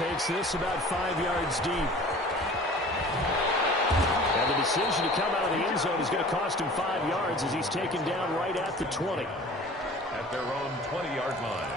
takes this about 5 yards deep. And the decision to come out of the end zone is going to cost him 5 yards as he's taken down right at the 20. At their own 20-yard line.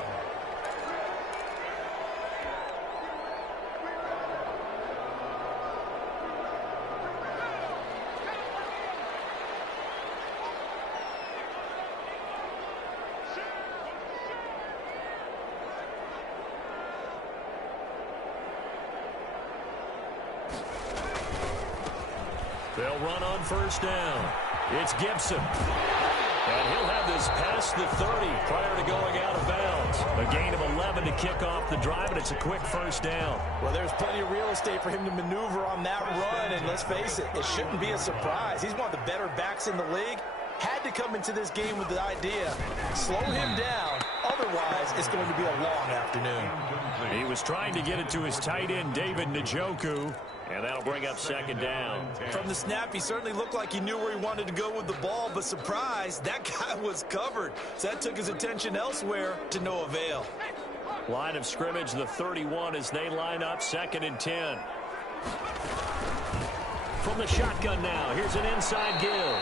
They'll run on first down. It's Gibson. And he'll have this past the 30 prior to going out of bounds. A gain of 11 to kick off the drive, and it's a quick first down. Well, there's plenty of real estate for him to maneuver on that run, and let's face it, it shouldn't be a surprise. He's one of the better backs in the league. Had to come into this game with the idea, slow him down, otherwise it's going to be a long afternoon. He was trying to get it to his tight end, David Njoku, and that'll bring up second down. From the snap, he certainly looked like he knew where he wanted to go with the ball, but surprise, that guy was covered. So that took his attention elsewhere to no avail. Line of scrimmage, the 31 as they line up, 2nd and 10. From the shotgun now, here's an inside give.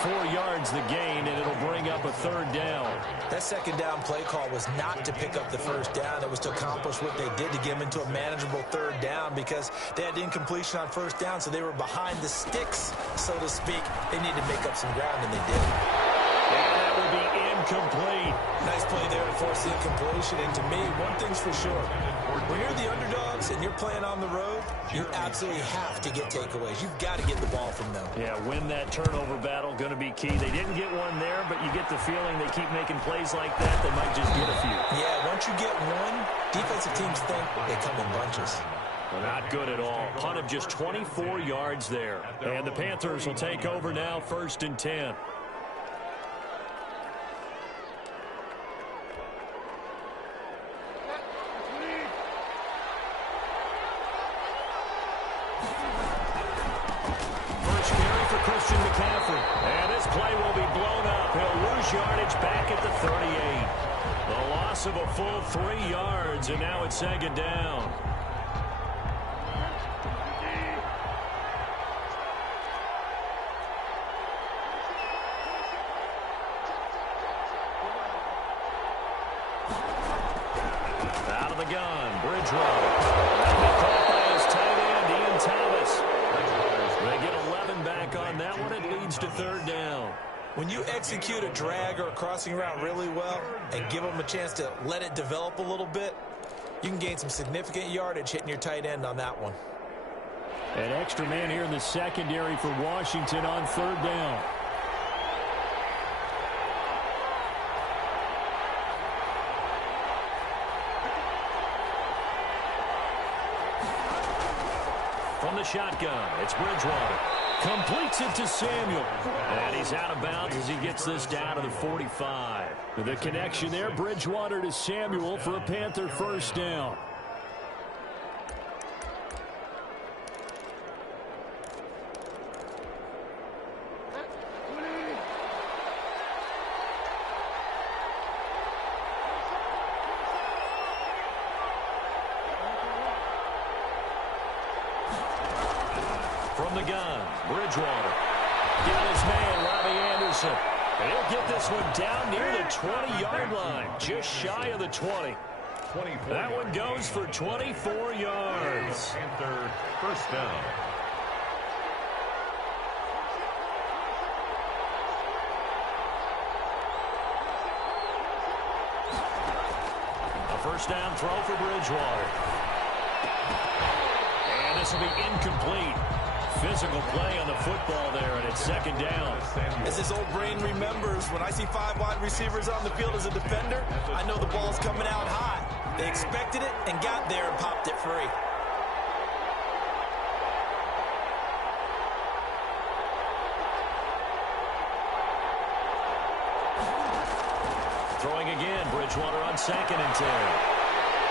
4 yards the gain, and it'll bring up a 3rd down. That second down play call was not to pick up the first down. It was to accomplish what they did to get him into a manageable 3rd down because they had incompletion on first down, so they were behind the sticks, so to speak. They needed to make up some ground, and they did. And that will be incomplete. Nice play there to force the incompletion, and to me, one thing's for sure. When you're the underdogs and you're playing on the road, you absolutely have to get takeaways. You've got to get the ball from them. Yeah, win that turnover battle, going to be key. They didn't get one there, but you get the feeling they keep making plays like that, they might just get a few. Yeah, once you get one, defensive teams think they come in bunches. Well, not good at all. Punt of just 24 yards there. And the Panthers will take over now, 1st and 10. Yardage back at the 38. The loss of a full 3 yards, and now it's 2nd down. Out of the gun, Bridgewater. That'll be caught by his tight end, Ian Thomas. They get 11 back on that one. It leads to 3rd down. When you execute a drag or a crossing route really well and give them a chance to let it develop a little bit, you can gain some significant yardage hitting your tight end on that one. An extra man here in the secondary for Washington on 3rd down. From the shotgun, it's Bridgewater. Completes it to Samuel. And he's out of bounds as he gets this down to the 45. The connection there, Bridgewater to Samuel for a Panther 1st down. From the gun, Bridgewater. Got his man, Robbie Anderson. And he'll get this one down near the 20-yard line, just shy of the 20. That one goes for 24 yards. Panther 1st down. A 1st down throw for Bridgewater. And this will be incomplete. Physical play on the football there, and it's 2nd down. As his old brain remembers, when I see 5 wide receivers on the field as a defender, I know the ball's coming out high. They expected it and got there and popped it free. Throwing again, Bridgewater on 2nd and 10.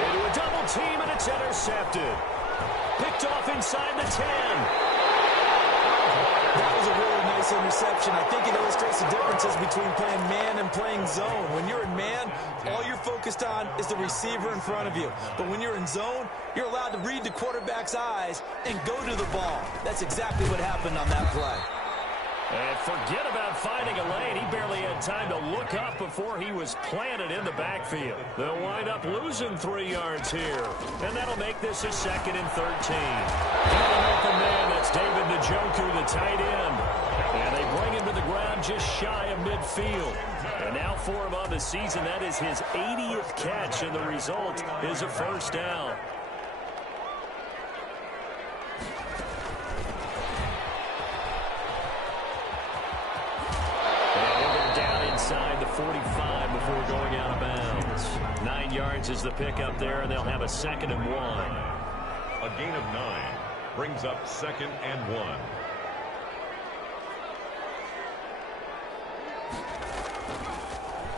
Into a double team, and it's intercepted. Picked off inside the 10. That was a really nice interception. I think it illustrates the differences between playing man and playing zone. When you're in man, all you're focused on is the receiver in front of you. But when you're in zone, you're allowed to read the quarterback's eyes and go to the ball. That's exactly what happened on that play. And forget about finding a lane. He barely had time to look up before he was planted in the backfield. They'll wind up losing 3 yards here. And that'll make this a 2nd and 13. Got an open man. That's David Njoku, the tight end. And they bring him to the ground just shy of midfield. And now for him on the season, that is his 80th catch, and the result is a first down. Inside the 45 before going out of bounds. 9 yards is the pickup there, and they'll have a 2nd and 1. A gain of 9 brings up 2nd and 1.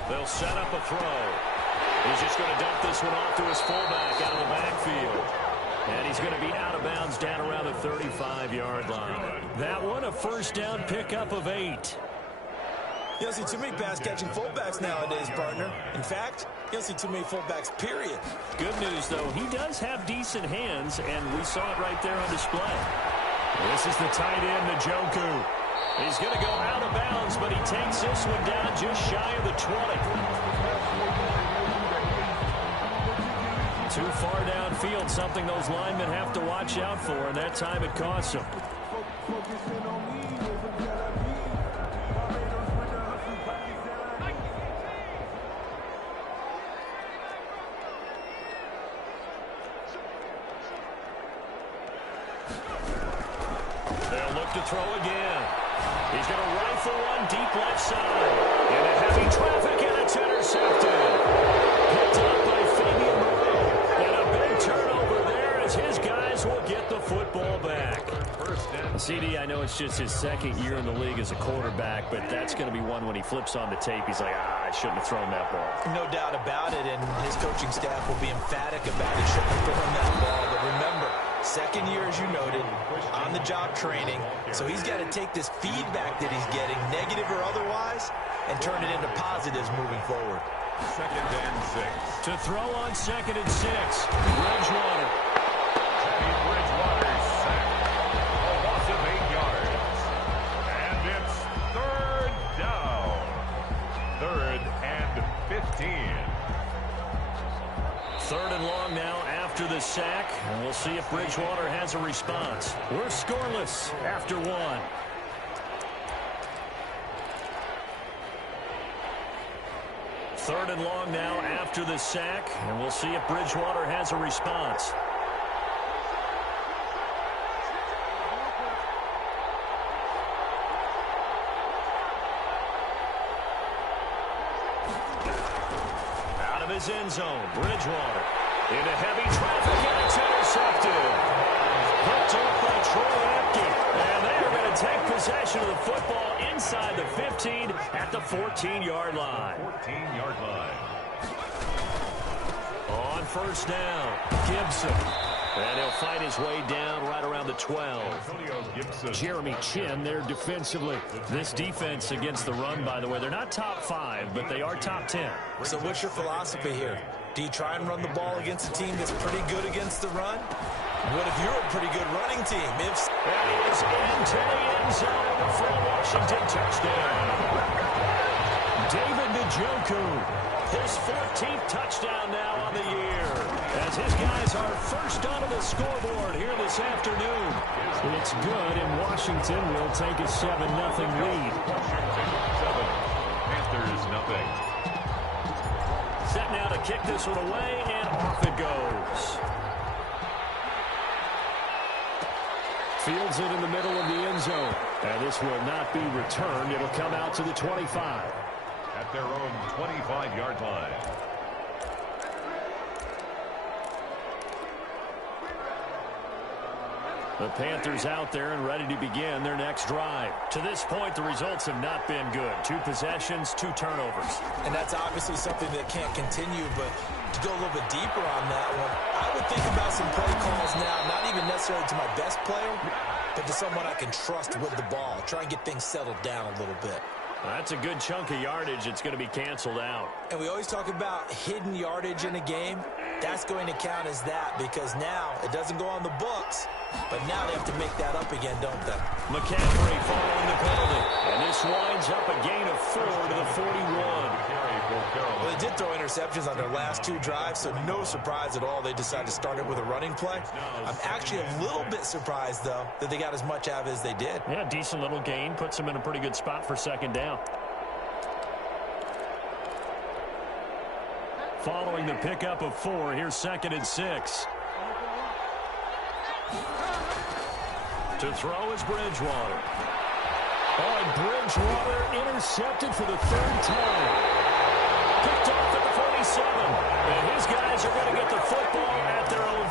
They'll set up a throw. He's just going to dump this one off to his fullback out of the backfield. And he's going to be out of bounds down around the 35-yard line. That one a first down pickup of 8. You don't see too many pass-catching fullbacks nowadays, partner. In fact, you don't see too many fullbacks, period. Good news, though, he does have decent hands, and we saw it right there on display. This is the tight end, Njoku. He's going to go out of bounds, but he takes this one down just shy of the 20. Too far downfield, something those linemen have to watch out for, and that time it costs them. To throw again. He's going to rifle one deep left side. Into heavy traffic, and it's intercepted. Picked up by Fabian Moreau. And a big turnover there as his guys will get the football back. CD, I know it's just his 2nd year in the league as a quarterback, but that's going to be one when he flips on the tape. He's like, I shouldn't have thrown that ball. No doubt about it, and his coaching staff will be emphatic about it. Shouldn't have thrown that ball, but remember, 2nd year, as you noted, on-the-job training. So he's got to take this feedback that he's getting, negative or otherwise, and turn it into positives moving forward. 2nd and 6. To throw on 2nd and 6, Bridgewater. Teddy Bridgewater sacked. A loss of 8 yards. And it's 3rd down. 3rd and 15. 3rd and long now after the sack, and we'll see if Bridgewater has a response. We're scoreless after 1. Third and long now after the sack, and we'll see if Bridgewater has a response. Out of his end zone, Bridgewater into heavy traffic, and it's intercepted. Picked up by Troy Apke, and they are going to take possession of the football inside the 15 at the 14-yard line. 14-yard line. On first down, Gibson. And he'll fight his way down right around the 12. Jeremy Chin there defensively. This defense against the run, by the way, they're not top 5, but they are top 10. So what's your philosophy here? Do you try and run the ball against a team that's pretty good against the run? What if you're a pretty good running team? That is into the end zone for a Washington touchdown. David Njoku, his 14th touchdown now on the year, as his guys are first onto the scoreboard here this afternoon. It's good, and Washington will take a 7-0 lead. 7, Panthers nothing. Set now to kick this one away, and off it goes. Fields it in the middle of the end zone. And this will not be returned. It'll come out to the 25. At their own 25-yard line. The Panthers out there and ready to begin their next drive. To this point, the results have not been good. 2 possessions, 2 turnovers. And that's obviously something that can't continue, but to go a little bit deeper on that one, I would think about some play calls now, not even necessarily to my best player, but to someone I can trust with the ball. Try and get things settled down a little bit. Well, that's a good chunk of yardage. It's going to be canceled out. And we always talk about hidden yardage in a game. That's going to count as that because now it doesn't go on the books, but now they have to make that up again, don't they? McCaffrey following the penalty. And this winds up a gain of 4 to the 41. Well, they did throw interceptions on their last 2 drives, so no surprise at all they decided to start it with a running play. I'm actually a little bit surprised, though, that they got as much out of it as they did. Yeah, decent little gain. Puts them in a pretty good spot for second down. Following the pickup of 4, here's 2nd and 6. To throw is Bridgewater. Oh, and Bridgewater intercepted for the 3rd time. Picked off at the 47. And his guys are going to get the football at their own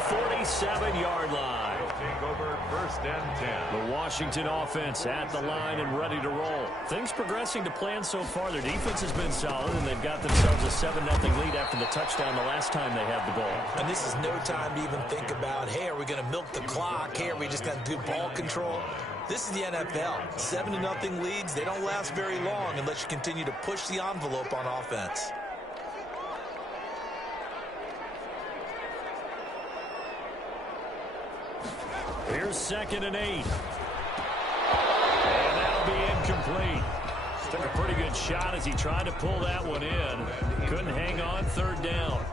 47-yard line. Take over 1st and 10. The Washington offense at the line and ready to roll. Things progressing to plan so far. Their defense has been solid, and they've got themselves a 7-0 lead after the touchdown the last time they had the ball. And this is no time to even think about, hey, are we going to milk the clock? Hey, are we just going to do ball control? This is the NFL. 7-0 leads, they don't last very long unless you continue to push the envelope on offense. Here's 2nd and 8. And that'll be incomplete. Took a pretty good shot as he tried to pull that one in. Couldn't hang on 3rd down.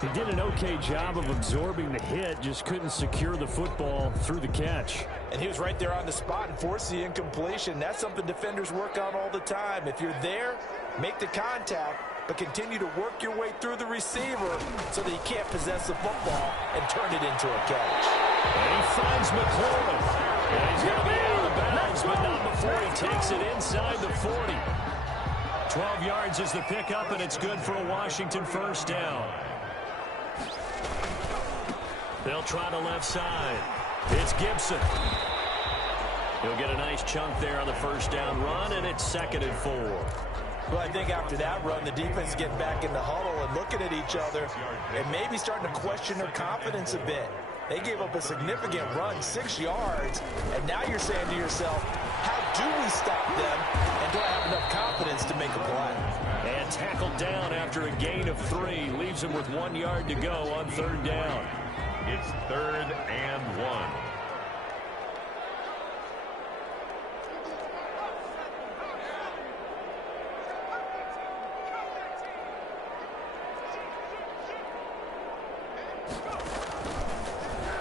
He did an okay job of absorbing the hit, just couldn't secure the football through the catch. And he was right there on the spot and forced the incompletion. That's something defenders work on all the time. If you're there, make the contact, but continue to work your way through the receiver so that he can't possess the football and turn it into a catch. And he finds McLaurin. And he's going to be out of bounds, but not before he takes it inside the 40. 12 yards is the pickup, and it's good for a Washington 1st down. They'll try the left side. It's Gibson. He'll get a nice chunk there on the 1st down run, and it's 2nd and 4. Well, I think after that run, the defense is getting back in the huddle and looking at each other and maybe starting to question their confidence a bit. They gave up a significant run, 6 yards, and now you're saying to yourself, how do we stop them, and do I have enough confidence to make a play? And tackled down after a gain of 3. Leaves him with 1 yard to go on 3rd down. It's 3rd and 1.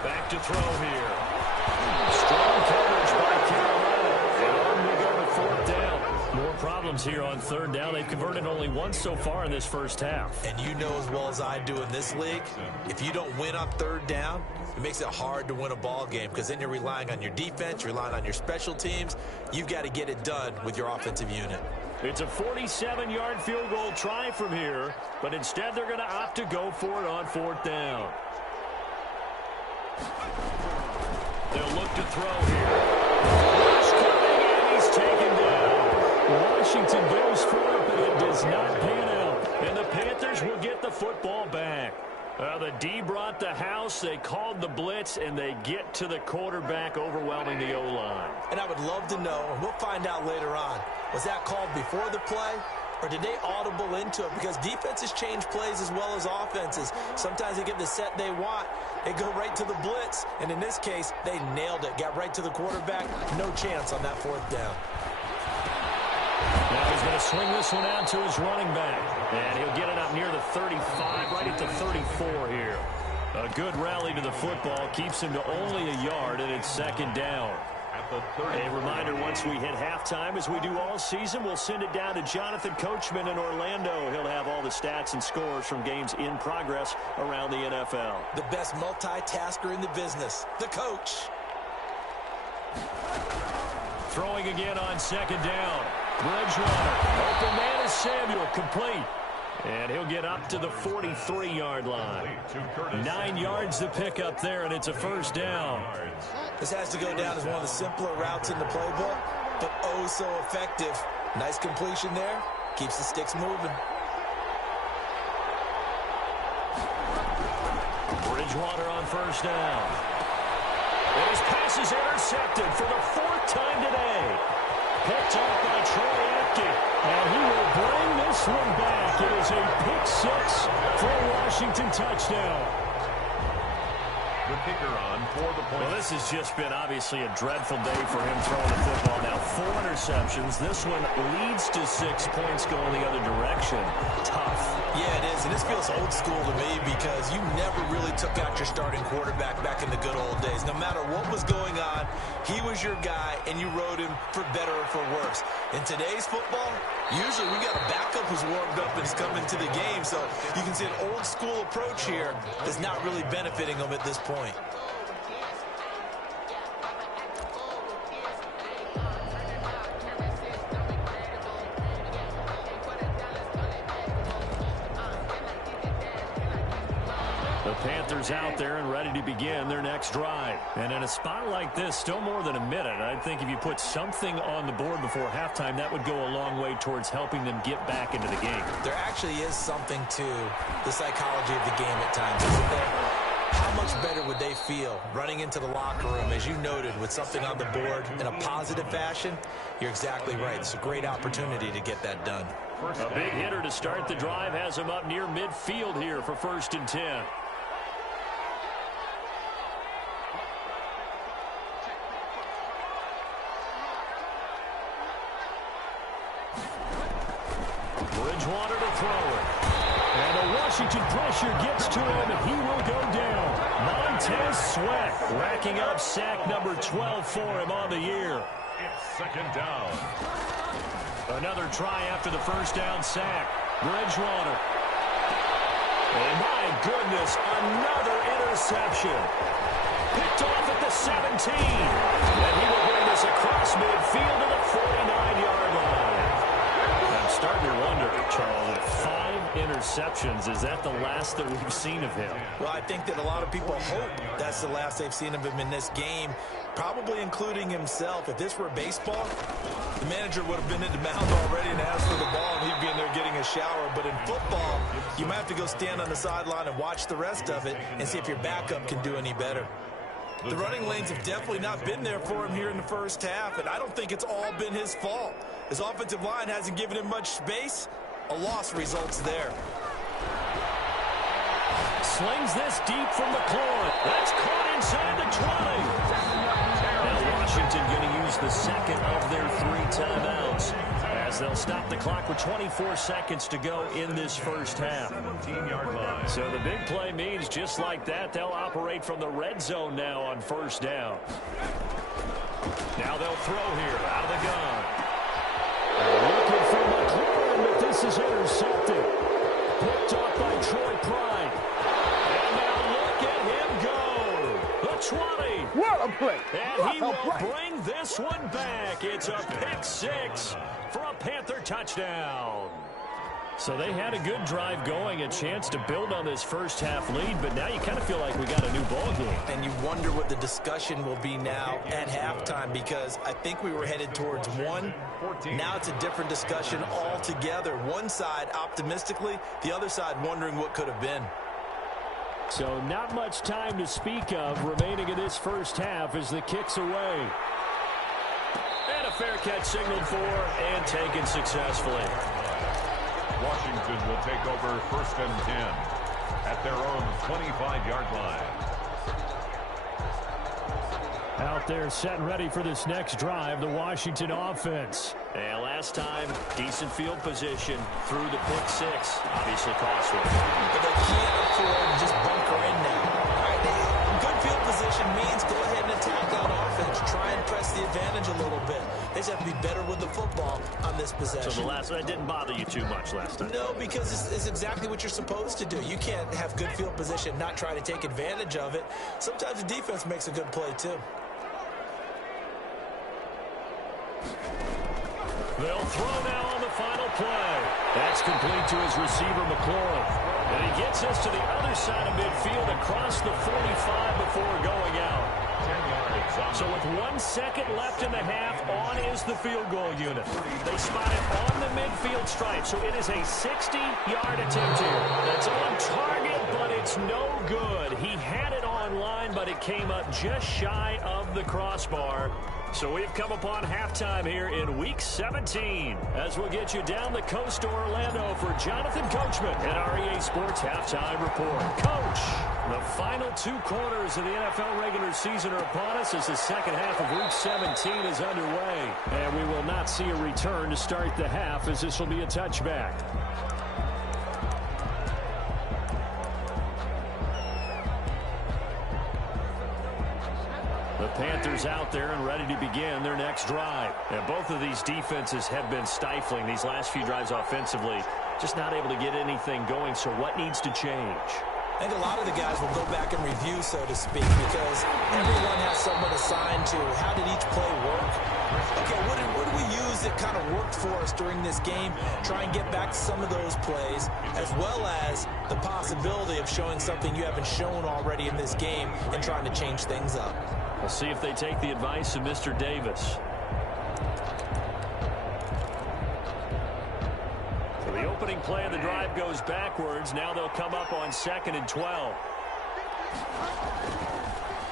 Back to throw here. Strong coverage by Carolina. And on we go to 4th down. More problems here on 3rd down. They've converted only once so far in this 1st half. And you know as well as I do in this league, if you don't win on 3rd down, it makes it hard to win a ball game because then you're relying on your defense, you're relying on your special teams. You've got to get it done with your offensive unit. It's a 47-yard field goal try from here, but instead they're going to opt to go for it on 4th down. They'll look to throw here. Rush coming, and he's taken down. Washington goes for it, but it does not pan out. And the Panthers will get the football back. The D brought the house. They called the blitz, and they get to the quarterback, overwhelming the O-line. And I would love to know, and we'll find out later on, was that called before the play? Or did they audible into it? Because defenses change plays as well as offenses. Sometimes they get the set they want. They go right to the blitz. And in this case, they nailed it. Got right to the quarterback. No chance on that 4th down. Now he's going to swing this one out to his running back. And he'll get it up near the 35, right at the 34 here. A good rally to the football. Keeps him to only a yard, and it's 2nd down. A reminder, once we hit halftime, as we do all season, we'll send it down to Jonathan Coachman in Orlando. He'll have all the stats and scores from games in progress around the NFL. The best multitasker in the business, the coach. Throwing again on 2nd down. Bridgewater. Open man is Samuel. Complete. And he'll get up to the 43-yard line. 9 yards to pick up there, and it's a 1st down. This has to go down as one of the simpler routes in the playbook, but oh so effective. Nice completion there. Keeps the sticks moving. Bridgewater on 1st down. And his pass is intercepted for the 4th time today. Picked off by Troy Apke. And he will bring this one back. It is a pick 6 for a Washington touchdown. The kicker on for the point. Well, this has just been obviously a dreadful day for him throwing the football. Now 4 interceptions. This one leads to 6 points going the other direction. Tough. Yeah, it is. And this feels old school to me because you never really took out your starting quarterback back in the good old days. No matter what was going on, he was your guy, and you rode him for better or for worse. In today's football, usually we got a backup who's warmed up and is coming to the game. So you can see an old school approach here that's not really benefiting him at this point. The Panthers out there and ready to begin their next drive. And in a spot like this, still more than a minute, I think if you put something on the board before halftime, that would go a long way towards helping them get back into the game. There actually is something to the psychology of the game at times, isn't there? How much better would they feel running into the locker room, as you noted, with something on the board in a positive fashion? You're exactly right. It's a great opportunity to get that done. A big hitter to start the drive has him up near midfield here for 1st and 10. Bridgewater to throw it. And the Washington pressure gets to him, and he will go down. Montez Sweat racking up sack number 12 for him on the year. It's 2nd down. Another try after the 1st down sack. Bridgewater. And my goodness, another interception. Picked off at the 17. And he will bring this across midfield to the 49-yard line. I'm starting to wonder, Charles, if 5 interceptions, is that the last that we've seen of him? Well, I think that a lot of people hope that's the last they've seen of him in this game, probably including himself. If this were baseball, the manager would have been in the mound already and asked for the ball, and he'd be in there getting a shower. But in football, you might have to go stand on the sideline and watch the rest of it and see if your backup can do any better. The running lanes have definitely not been there for him here in the 1st half, and I don't think it's all been his fault. His offensive line hasn't given him much space. A loss results there. Slings this deep from McLaurin. That's caught inside the 20. Now Washington going to use the 2nd of their 3 timeouts, as they'll stop the clock with 24 seconds to go in this 1st half. 17-yard line. So the big play means just like that, they'll operate from the red zone now on 1st down. Now they'll throw here out of the gun. Looking for McLaurin, but this is intercepted. Picked off by Troy Pride. And now look at him go. The 20. What a play. And he will bring this one back. It's a pick 6 for a Panther touchdown. So they had a good drive going, a chance to build on this 1st half lead, but now you kind of feel like we got a new ball game. And you wonder what the discussion will be now at halftime, because I think we were headed towards 1. Now it's a different discussion altogether. One side optimistically, the other side wondering what could have been. So not much time to speak of remaining in this 1st half as the kick's away. And a fair catch signaled for and taken successfully. Washington will take over 1st and 10 at their own 25-yard line. Out there set and ready for this next drive, the Washington offense. And last time, decent field position through the pick 6. Obviously costly. But they can't afford to just bunker in now. All right, good field position means go ahead and attack on offense. Try and press the advantage a little bit. They just have to be better with the football on this possession. So that didn't bother you too much last time? No, because it's exactly what you're supposed to do. You can't have good field position, not try to take advantage of it. Sometimes the defense makes a good play, too. They'll throw now on the final play. That's complete to his receiver, McLaurin. And he gets us to the other side of midfield across the 45 before going out. 10 yards. So with 1 second left in the half, on is the field goal unit. They spot it on the midfield stripe, so it is a 60-yard attempt here. That's on target but it's no good. He had it online, but it came up just shy of the crossbar. So we've come upon halftime here in Week 17 as we'll get you down the coast to Orlando for Jonathan Coachman at our EA Sports Halftime Report. Coach, the final 2 quarters of the NFL regular season are upon us as the second half of Week 17 is underway. And we will not see a return to start the half as this will be a touchback. The Panthers out there and ready to begin their next drive. And both of these defenses have been stifling these last few drives offensively. Just not able to get anything going, so what needs to change? I think a lot of the guys will go back and review, so to speak, because everyone has someone assigned to how did each play work. Okay, what did we use that kind of worked for us during this game? Try and get back to some of those plays, as well as the possibility of showing something you haven't shown already in this game and trying to change things up. We'll see if they take the advice of Mr. Davis. So the opening play of the drive goes backwards. Now they'll come up on 2nd and 12.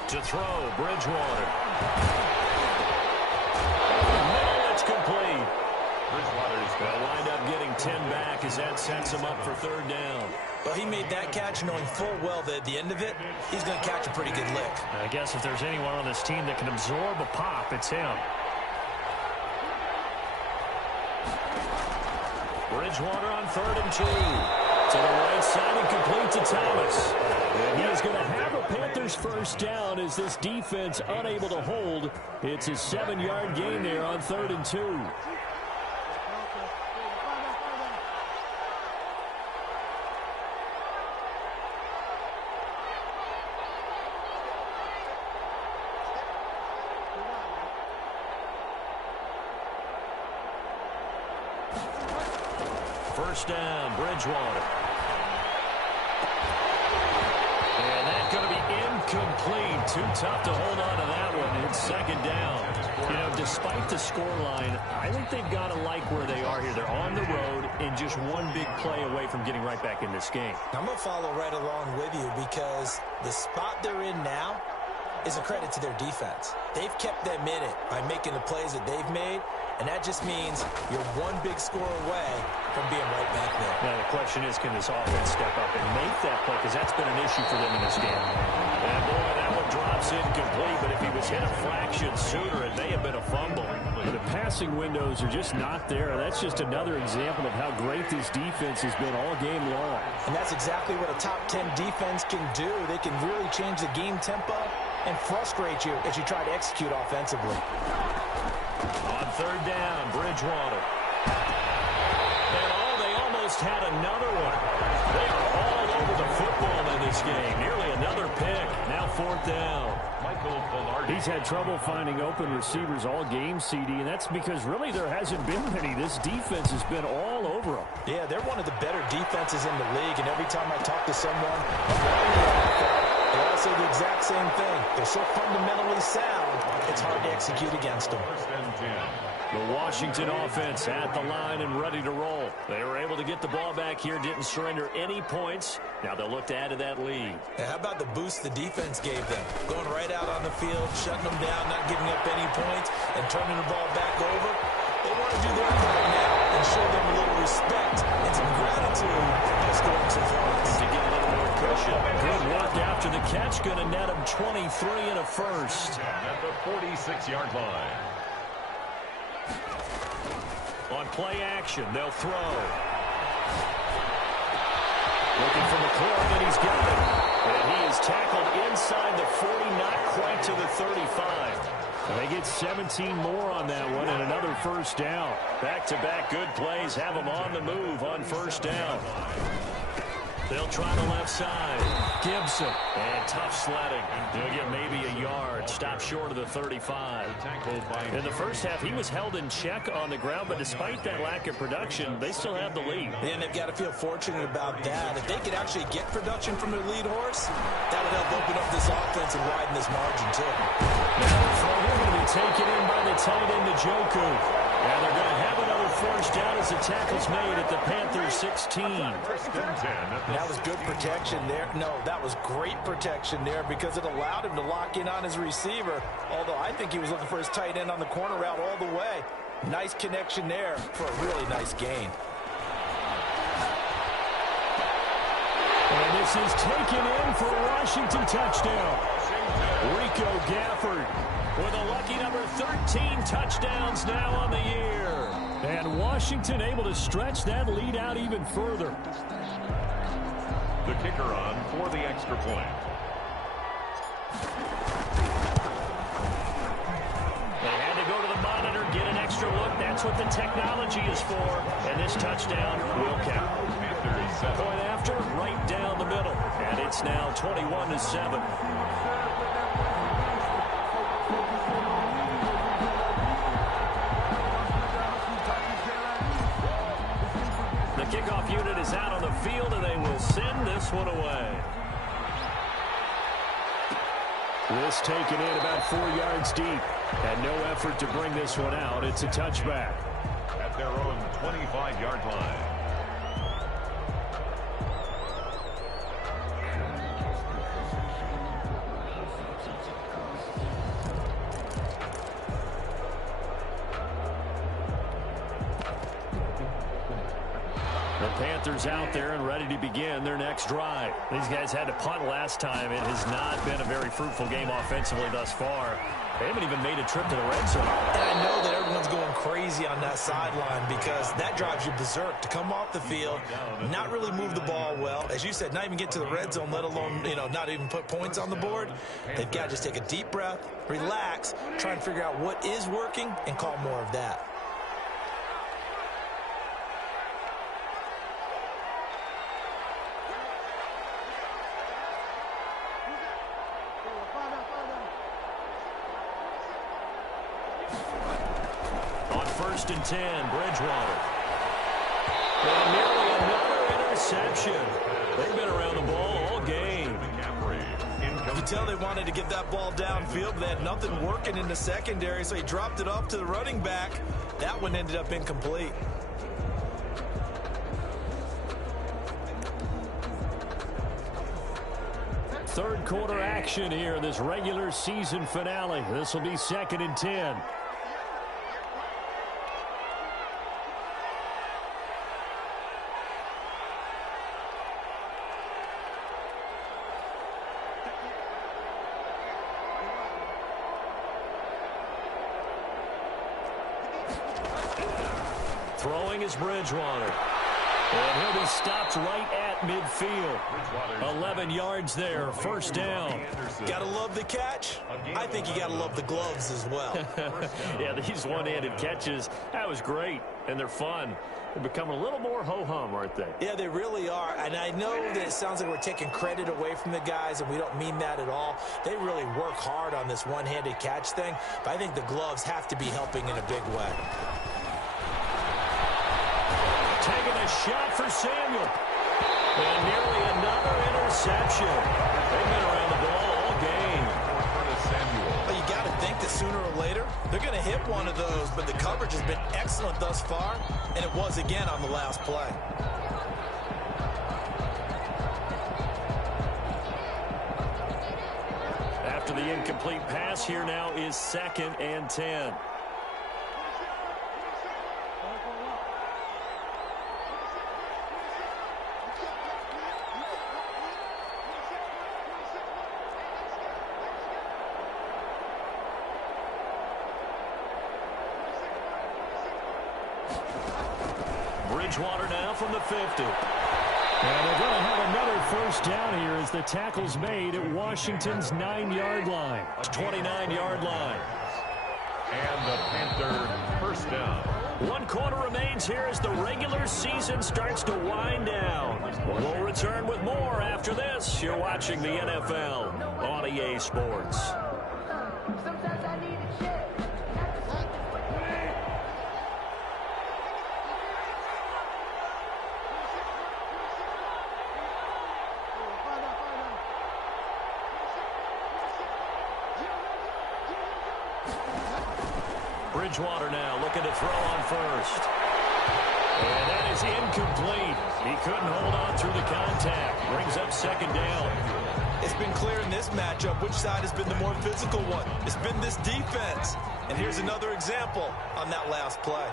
To throw, Bridgewater. Middle, it's complete. They'll wind up getting 10 back as that sets them up for 3rd down. Well, he made that catch knowing full well that at the end of it, he's going to catch a pretty good lick. I guess if there's anyone on this team that can absorb a pop, it's him. Bridgewater on 3rd and 2. To the right side and complete to Thomas. And he is going to have a Panthers first down as this defense unable to hold. It's a 7-yard gain there on 3rd and 2. First down, Bridgewater. And that's going to be incomplete. Too tough to hold on to that one. It's 2nd down. You know, despite the scoreline, I think they've got to like where they are here. They're on the road and just one big play away from getting right back in this game. I'm going to follow right along with you because the spot they're in now is a credit to their defense. They've kept them in it by making the plays that they've made, and that just means you're one big score away from being right back there. Now, the question is, can this offense step up and make that play? Because that's been an issue for them in this game. And, boy, that one drops incomplete, but if he was hit a fraction sooner, it may have been a fumble. The passing windows are just not there. That's just another example of how great this defense has been all game long. And that's exactly what a top 10 defense can do. They can really change the game tempo and frustrate you as you try to execute offensively. On 3rd down, Bridgewater. And they almost had another one. They are all over the football in this game. Nearly another pick. Now 4th down. He's had trouble finding open receivers all game, CD, and that's because really there hasn't been many. This defense has been all over them. Yeah, they're one of the better defenses in the league, and every time I talk to someone, they all say the exact same thing. They're so fundamentally sound, it's hard to execute against them. The Washington offense at the line and ready to roll. They were able to get the ball back here, didn't surrender any points. Now they'll look to add to that lead. Now, how about the boost the defense gave them? Going right out on the field, shutting them down, not giving up any points, and turning the ball back over. They want to do their part now and show them a little respect and some gratitude by scoring some points. To get a little more cushion. Good work after the catch. Going to net them 23 and a first. At the 46-yard line. On play action, they'll throw. Looking for McLaurin, and he's got it. And he is tackled inside the 40, not quite to the 35. And they get 17 more on that one and another first down. Back-to-back good plays have them on the move on first down. They'll try the left side. Gibson. And tough sledding. They'll get maybe a yard. Stop short of the 35. In the first half, he was held in check on the ground, but despite that lack of production, they still have the lead. And they've got to feel fortunate about that. If they could actually get production from their lead horse, that would help open up this offense and widen this margin, too. Now the throw going to be taken in by the tight end, Njoku. And they're going to have another first down as the tackle's made at the Panthers 16. That was good protection there. No, that was great protection there because it allowed him to lock in on his receiver, although I think he was looking for his tight end on the corner route all the way. Nice connection there for a really nice gain. And this is taken in for a Washington touchdown. Rico Gafford with a lucky number 13 touchdowns now on the year. And Washington able to stretch that lead out even further. The kicker on for the extra point. They had to go to the monitor, get an extra look. That's what the technology is for. And this touchdown will count. Point after, right down the middle. And it's now 21-7. The kickoff unit is out on the field, and they will send this one away. This taken in about 4 yards deep. And no effort to bring this one out. It's a touchback. At their own 25-yard line. Panthers out there and ready to begin their next drive. These guys had to punt last time. It has not been a very fruitful game offensively thus far. They haven't even made a trip to the red zone. And I know that everyone's going crazy on that sideline because that drives you berserk to come off the field, not really move the ball well. As you said, not even get to the red zone, let alone, not even put points on the board. They've got to just take a deep breath, relax, try and figure out what is working and call more of that. First and 10, Bridgewater. And nearly another interception. They've been around the ball all game. You can tell they wanted to get that ball downfield, but they had nothing working in the secondary, so he dropped it off to the running back. That one ended up incomplete. Third quarter action here in this regular season finale. This will be 2nd and 10. Throwing is Bridgewater. And he'll be stopped right at midfield. 11 yards there, first down. Gotta love the catch. I think you gotta love the gloves as well. Yeah, these one-handed catches, that was great, and they're fun. They're becoming a little more ho-hum, aren't they? Yeah, they really are. And I know that it sounds like we're taking credit away from the guys, and we don't mean that at all. They really work hard on this one-handed catch thing, but I think the gloves have to be helping in a big way. Taking a shot for Samuel. And nearly another interception. They've been around the ball all game. Well, you got to think that sooner or later, they're going to hit one of those, but the coverage has been excellent thus far, and it was again on the last play. After the incomplete pass, here now is 2nd and 10. Bridgewater now from the 50. And they're going to have another first down here as the tackle's made at Washington's 9-yard line. 29-yard line. And the Panther first down. 1 quarter remains here as the regular season starts to wind down. We'll return with more after this. You're watching the NFL on EA Sports. Bridgewater now looking to throw on first. And that is incomplete. He couldn't hold on through the contact. Brings up second down. It's been clear in this matchup which side has been the more physical one. It's been this defense. And here's another example on that last play.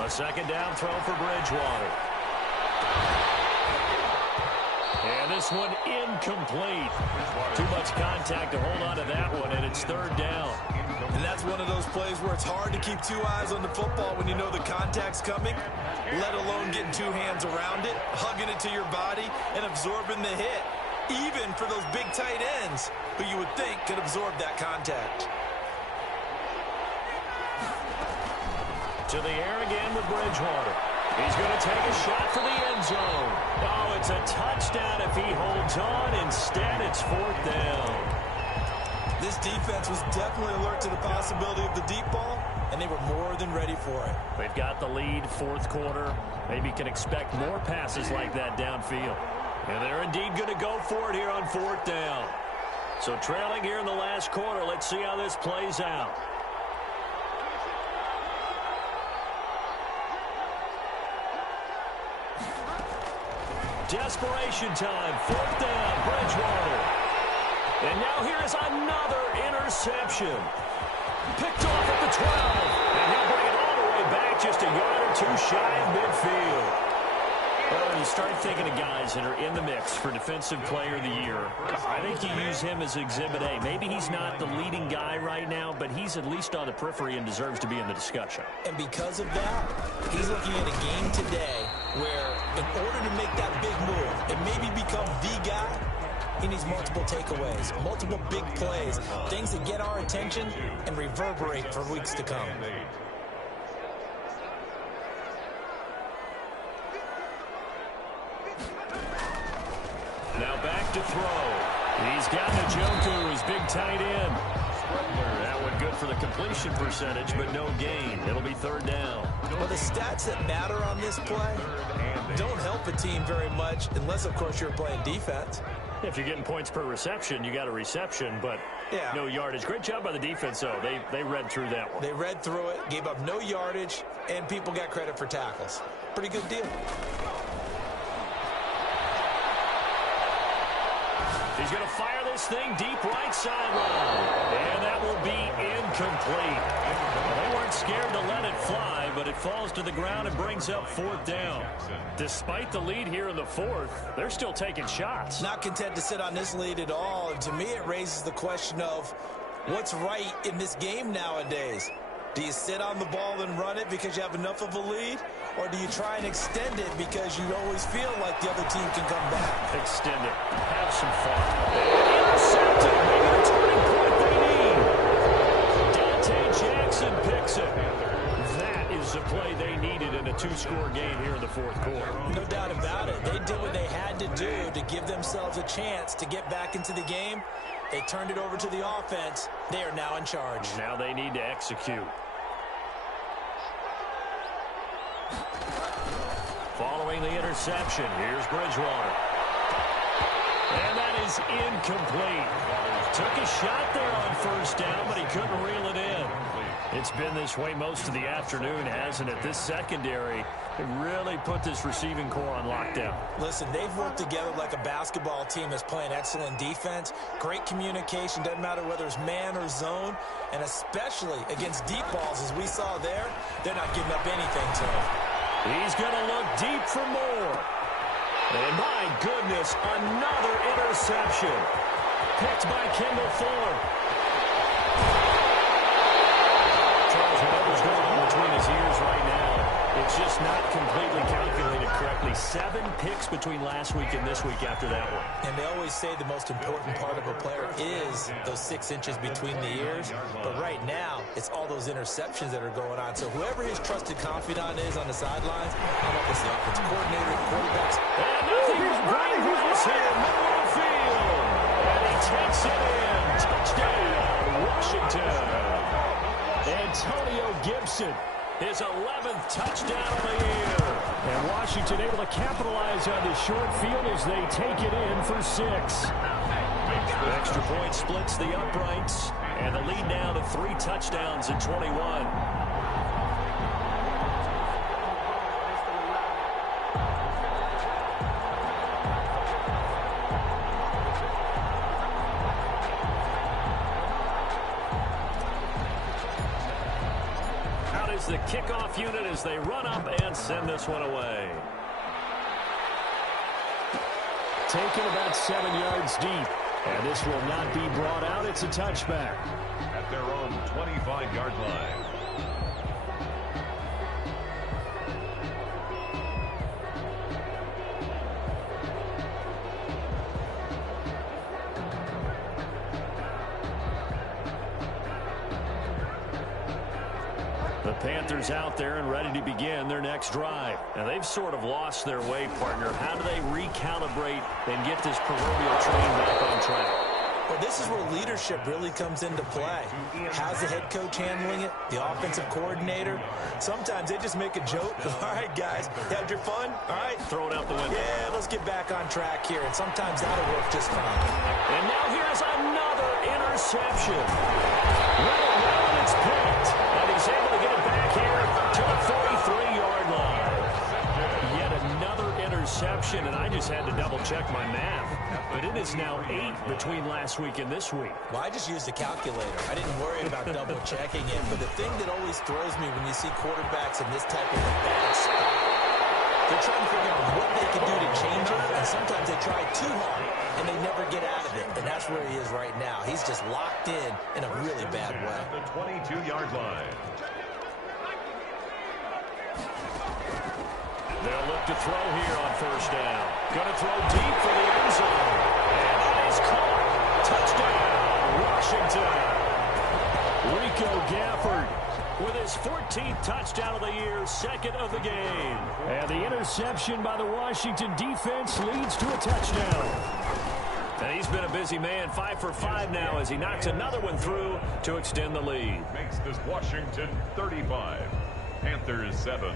A second down throw for Bridgewater. And this one incomplete. Too much contact to hold on to that one, and it's third down. And that's one of those plays where it's hard to keep two eyes on the football when you know the contact's coming, let alone getting two hands around it, hugging it to your body, and absorbing the hit, even for those big tight ends who you would think could absorb that contact. To the air again with Bridgewater. He's going to take a shot for the end zone. Oh, it's a touchdown if he holds on. Instead, it's fourth down. This defense was definitely alert to the possibility of the deep ball, and they were more than ready for it. They've got the lead, fourth quarter. Maybe can expect more passes like that downfield. And they're indeed going to go for it here on fourth down. So trailing here in the last quarter, let's see how this plays out. Desperation time, fourth down, Bridgewater. And now here is another interception. Picked off at the 12. And he'll bring it all the way back just a yard or two shy of midfield. Well, when you start thinking of guys that are in the mix for Defensive Player of the Year, I think you use him as Exhibit A. Maybe he's not the leading guy right now, but he's at least on the periphery and deserves to be in the discussion. And because of that, he's looking at a game today where in order to make that big move and maybe become the guy, he needs multiple takeaways, multiple big plays, things that get our attention and reverberate for weeks to come. Now back to throw. He's got Njoku, his big tight end. That one good for the completion percentage, but no gain. It'll be third down. Well, the stats that matter on this play don't help a team very much unless, of course, you're playing defense. If you're getting points per reception, you got a reception, but no yardage. Great job by the defense, though. They read through that one. They read through it, gave up no yardage, and people got credit for tackles. Pretty good deal. He's going to fire this thing deep right sideline. And that will be incomplete. They weren't scared to let it fly, but it falls to the ground and brings up fourth down. Despite the lead here in the fourth, they're still taking shots. Not content to sit on this lead at all. And to me, it raises the question of what's right in this game nowadays. Do you sit on the ball and run it because you have enough of a lead? Or do you try and extend it because you always feel like the other team can come back? Extend it. Have some fun. Intercepted. Maybe the turning point they need. Dante Jackson picks it. That is the play they needed in a two-score game here in the fourth quarter. No doubt about it. They did what they had to do to give themselves a chance to get back into the game. They turned it over to the offense. They are now in charge. Now they need to execute. Following the interception, here's Bridgewater. And that is incomplete. Took a shot there on first down, but he couldn't reel it in. It's been this way most of the afternoon, hasn't it? This secondary really put this receiving core on lockdown. Listen, they've worked together like a basketball team that's playing excellent defense. Great communication, doesn't matter whether it's man or zone. And especially against deep balls, as we saw there, they're not giving up anything to them. He's going to look deep for more. And my goodness, another interception. Picked by Kendall Fuller. Charles, whatever's going on between his ears right now, it's just not completely calculated correctly. 7 picks between last week and this week after that one. And they always say the most important part of a player is those 6 inches between the ears. But right now, it's all those interceptions that are going on. So whoever his trusted confidant is on the sidelines, I don't know if it's the offensive coordinator, quarterbacks. And nothing but green grass here, middle of the field. And he takes it in. Touchdown, Washington. Antonio Gibson, his 11th touchdown of the year. And Washington Washington able to capitalize on the short field as they take it in for 6. The extra point splits the uprights, and the lead now to 3 touchdowns in 21. The kickoff unit as they run up and send this one away. Taken about 7 yards deep, and this will not be brought out. It's a touchback. At their own 25-yard line. The Panthers out there and ready to begin their next drive. And they've sort of lost their way, partner. How do they recalibrate and get this proverbial train back on track? Well, this is where leadership really comes into play. How's the head coach handling it? The offensive coordinator? Sometimes they just make a joke. All right, guys, had your fun? All right. Throw it out the window. Yeah, let's get back on track here. And sometimes that'll work just fine. And now here's another interception. Right around, it's picked. And he's able to get it back here to the 43-yard line. Yet another interception, and I just had to double-check my math. But it is now 8 between last week and this week. Well, I just used a calculator. I didn't worry about double-checking it. But the thing that always throws me when you see quarterbacks in this type of a bad spot, they're trying to figure out what they can do to change it. And sometimes they try too hard, and they never get out of it. And that's where he is right now. He's just locked in a really bad way. The 22-yard line. They'll look to throw here on first down. Going to throw deep for the end zone. And that is caught. Touchdown, Washington. Rico Gafford with his 14th touchdown of the year, second of the game. And the interception by the Washington defense leads to a touchdown. And he's been a busy man, 5 for 5 now as he knocks another one through to extend the lead. Makes this Washington 35. Panthers 7.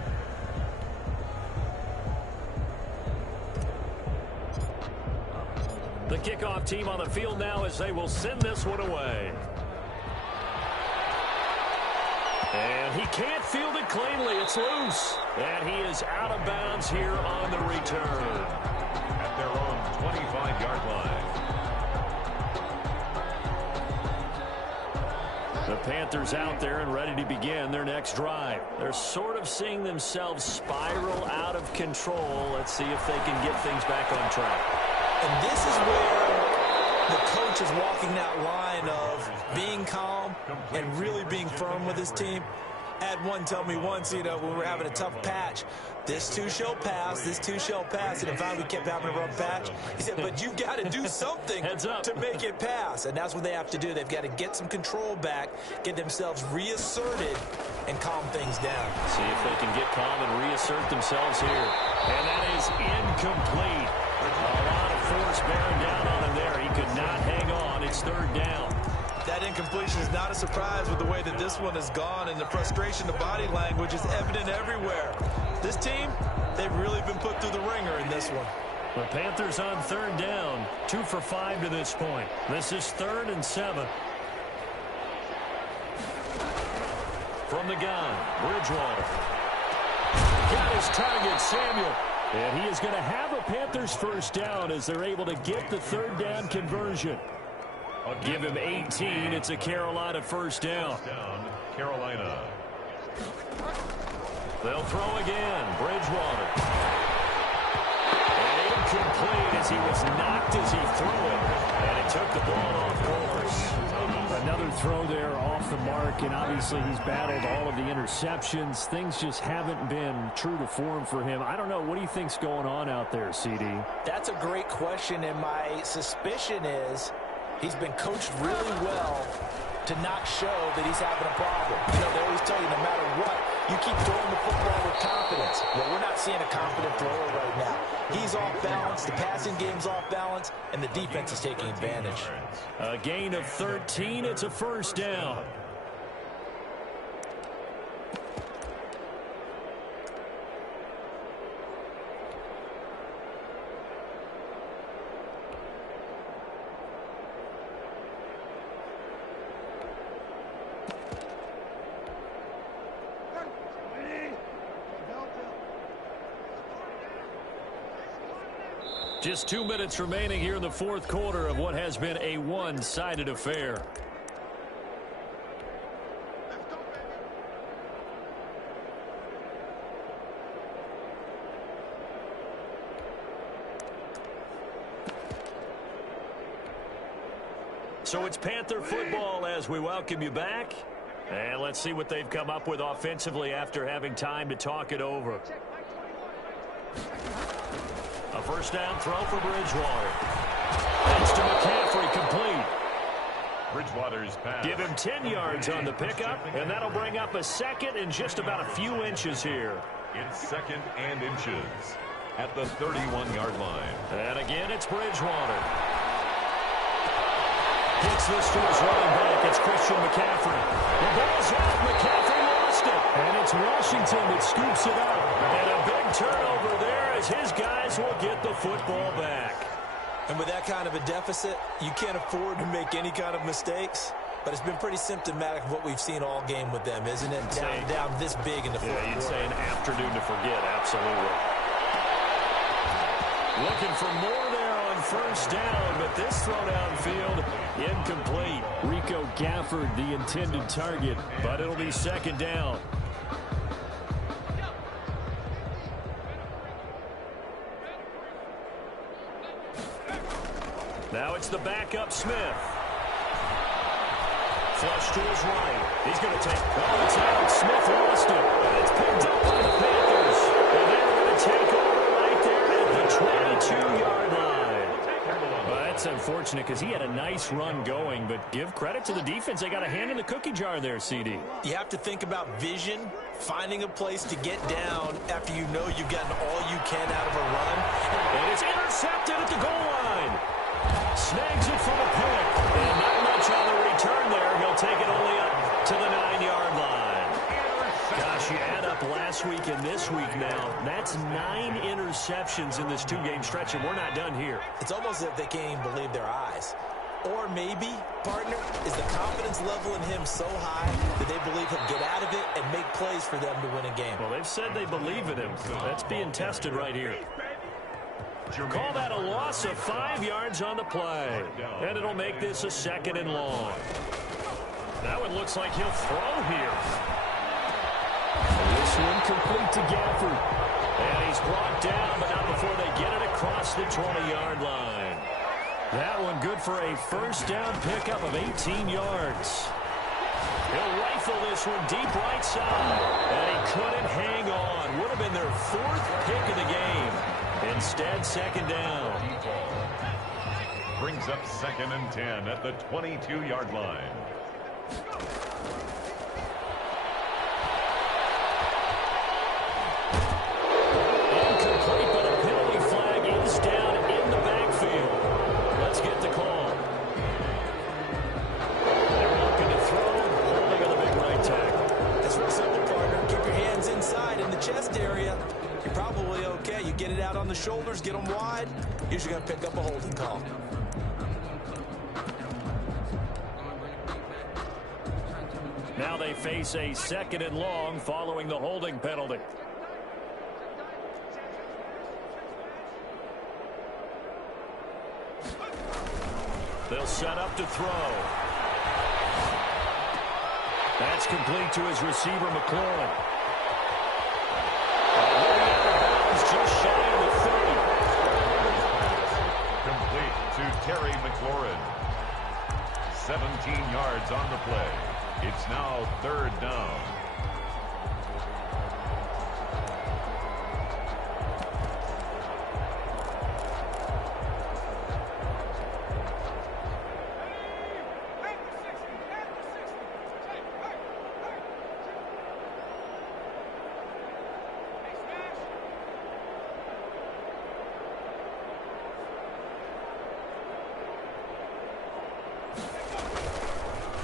The kickoff team on the field now as they will send this one away. And he can't field it cleanly. It's loose. And he is out of bounds here on the return. At their own 25-yard line. The Panthers out there and ready to begin their next drive. They're sort of seeing themselves spiral out of control. Let's see if they can get things back on track. And this is where the coach is walking that line of being calm and really being firm with his team. I had one tell me once, when we were having a tough patch, this too shall pass, this too shall pass. And finally we kept having a rough patch. He said, but you've got to do something to make it pass. And that's what they have to do. They've got to get some control back, get themselves reasserted, and calm things down. See if they can get calm and reassert themselves here. And that is incomplete. A lot of force bearing down on him there. He could not hang on. It's third down. That incompletion is not a surprise with the way that this one has gone, and the frustration, the body language is evident everywhere. This team, they've really been put through the ringer in this one. The Panthers on third down, 2 for 5 to this point. This is 3rd and 7. From the gun, Bridgewater. Got his target, Samuel. And he is going to have a Panthers first down as they're able to get the third down conversion. Give him 18. It's a Carolina first down. Carolina. They'll throw again. Bridgewater. And incomplete as he was knocked as he threw it. And it took the ball off course. Another throw there off the mark, and obviously he's battled all of the interceptions. Things just haven't been true to form for him. I don't know. What do you think's going on out there, CD? That's a great question, and my suspicion is he's been coached really well to not show that he's having a problem. They always tell you no matter what, you keep throwing the football with confidence. Well, we're not seeing a confident thrower right now. He's off balance, the passing game's off balance, and the defense is taking advantage. A gain of 13, it's a first down. Just 2 minutes remaining here in the fourth quarter of what has been a one-sided affair. So it's Panther football as we welcome you back. And let's see what they've come up with offensively after having time to talk it over. A first down throw for Bridgewater. That's to McCaffrey, complete. Bridgewater's pass. Give him 10 yards on the pickup, and that'll bring up a second and just about a few inches here. It's second and inches at the 31-yard line. And again, it's Bridgewater. Hits this to his running back. It's Christian McCaffrey. The ball's out. McCaffrey lost it. And it's Washington that scoops it up. And a big turnover there as his guys will get the football back. And with that kind of a deficit, you can't afford to make any kind of mistakes. But it's been pretty symptomatic of what we've seen all game with them, isn't it? Down this big in the fourth quarter. Yeah, you'd say an afternoon to forget. Absolutely. Looking for more there on first down, but this throw downfield incomplete. Rico Gafford, the intended target, but it'll be second down. Now it's the backup Smith. Flush to his right. He's going to take it's out. Smith lost it. And it's picked up by the Panthers. And they're going to take over right there at the 22-yard line. Well, that's unfortunate because he had a nice run going, but give credit to the defense. They got a hand in the cookie jar there, CD. You have to think about vision, finding a place to get down after you know you've gotten all you can out of a run. And it's intercepted at the goal line. Snags it from a pick. And not much on the return there. He'll take it only up to the 9-yard line. Gosh, you add up last week and this week now. That's 9 interceptions in this two-game stretch, and we're not done here. It's almost as if they can't even believe their eyes. Or maybe, partner, is the confidence level in him so high that they believe he'll get out of it and make plays for them to win a game. Well, they've said they believe in him. That's being tested right here. Call that a loss of 5 yards on the play. And it'll make this a second and long. That one looks like he'll throw here. This one complete to Gafford. And he's brought down, but not before they get it across the 20-yard line. That one good for a first down pickup of 18 yards. He'll rifle this one deep right side. And he couldn't hang on. Would have been their 4th pick of the game. Instead, second down. Brings up second and 10 at the 22-yard line. Incomplete, but a penalty flag is down in the backfield. Let's get the call. They're looking to throw, holding on the big right tackle. That's real simple, partner. Keep your hands inside in the chest area. You're probably okay. You get it out on the shoulders, get them wide. Usually going to pick up a holding call. Now they face a second and long following the holding penalty. They'll set up to throw. That's complete to his receiver, McLaurin. Just shy of the 30. Complete to Terry McLaurin. 17 yards on the play. It's now third down.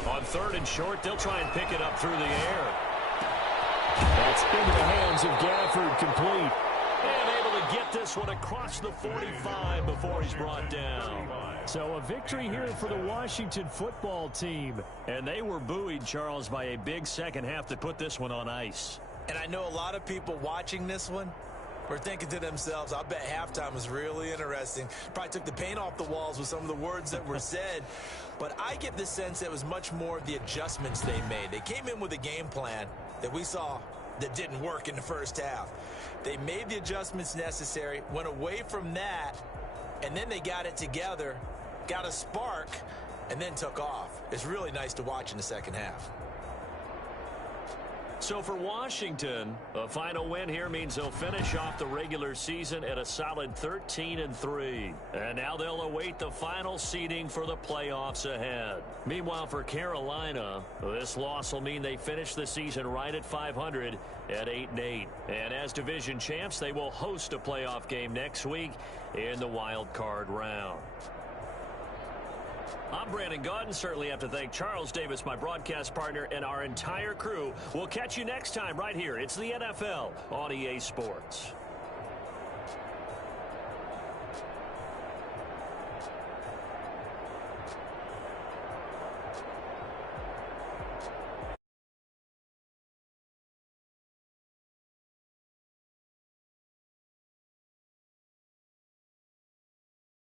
On third and short, they'll try and pick it up through the air. That's into the hands of Gafford, complete. And able to get this one across the 45 before he's brought down. So a victory here for the Washington football team. And they were buoyed, Charles, by a big second half that put this one on ice. And I know a lot of people watching this one were thinking to themselves, I bet halftime was really interesting. Probably took the paint off the walls with some of the words that were said. But I get the sense that it was much more the adjustments they made. They came in with a game plan that we saw that didn't work in the first half. They made the adjustments necessary, went away from that, and then they got it together, got a spark, and then took off. It's really nice to watch in the second half. So for Washington, a final win here means they'll finish off the regular season at a solid 13-3. And now they'll await the final seeding for the playoffs ahead. Meanwhile, for Carolina, this loss will mean they finish the season right at 500 at 8-8. And as division champs, they will host a playoff game next week in the wild card round. I'm Brandon Gaudin. Certainly have to thank Charles Davis, my broadcast partner, and our entire crew. We'll catch you next time right here. It's the NFL on EA Sports.